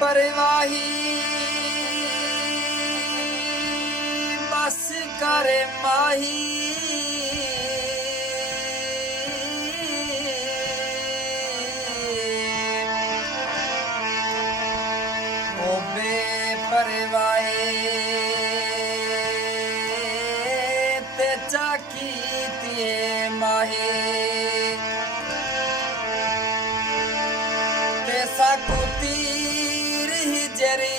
परवाही बस करे माही ओ बेपरवाहे ते चाकी तिए माहे ते साकू तीर ही जरी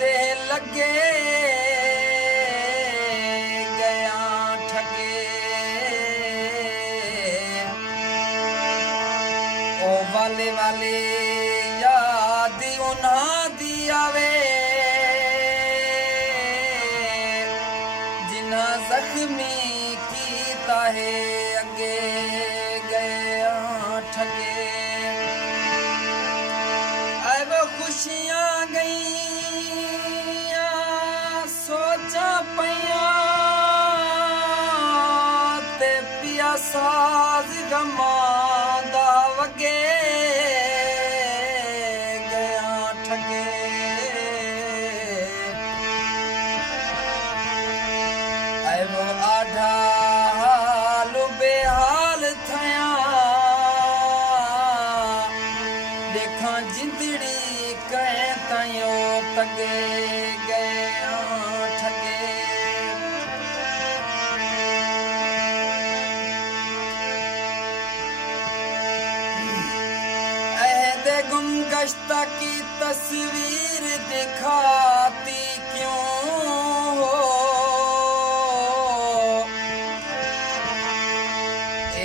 दे लगे गया ठगे ओ वाले वाले याद उन्हां दी आवे जिन्हां जख्मी कीता है अगे गया ठगे खुशियां गईयां सोचा पिया ते पिया साज गमा दा वगे गया ठगे ऐ वो आधा हाल बेहाल थया देखा जिंदड़ी कह तयो तगे गया ठगे अहदे गुम गश्ता की तस्वीर दिखाती क्यों हो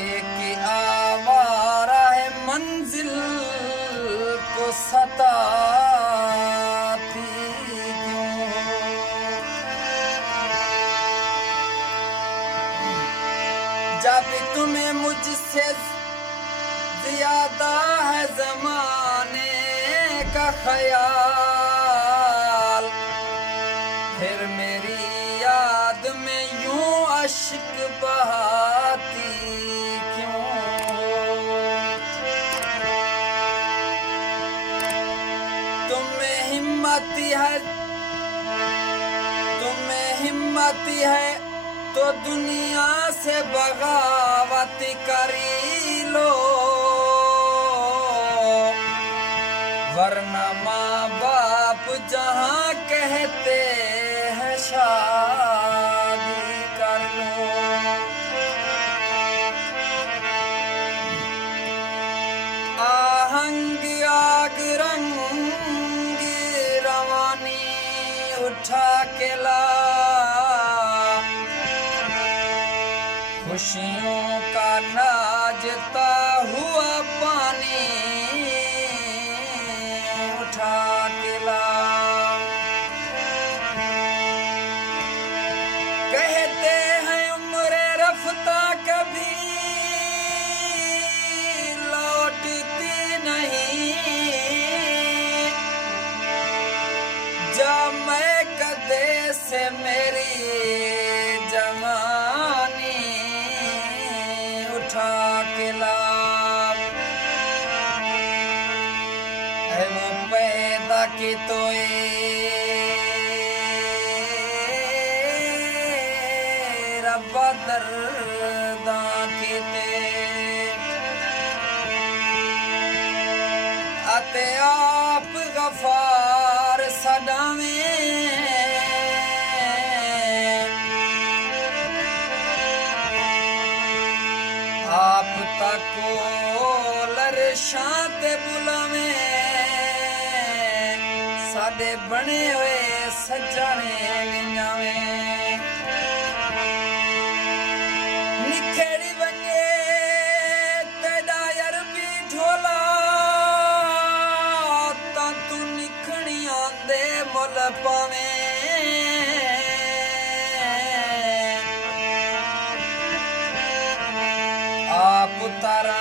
एक आवारा है मंजिल को सताती क्यों जब तुम्हें मुझसे ज्यादा है जमाने का ख्याल फिर मेरी याद में यूं अश्क बहाती क्यों तुम्हें हिम्मती है तो दुनिया से बगावत करी लो वरना माँ बाप जहाँ कहते हैं शादी कर लो आहंग आग रंग रवानी उठा के ला खुशियों का नाचता हुआ पानी उठा के ला कहते हैं उम्र रफ्ता कभी लौटती नहीं जा मैं कदे से मेरी जवानी उठा के ला वो पैदा की तो रब्बा दर्दा की ते अते आप गफार सदावे आप तको लरशाते बुलावे साडे बने हुए सजने गिंजावे निखेड़ी बंगे तेरा अरबी ढोला ता तू निखड़ियां दे मुल पावे आप तारा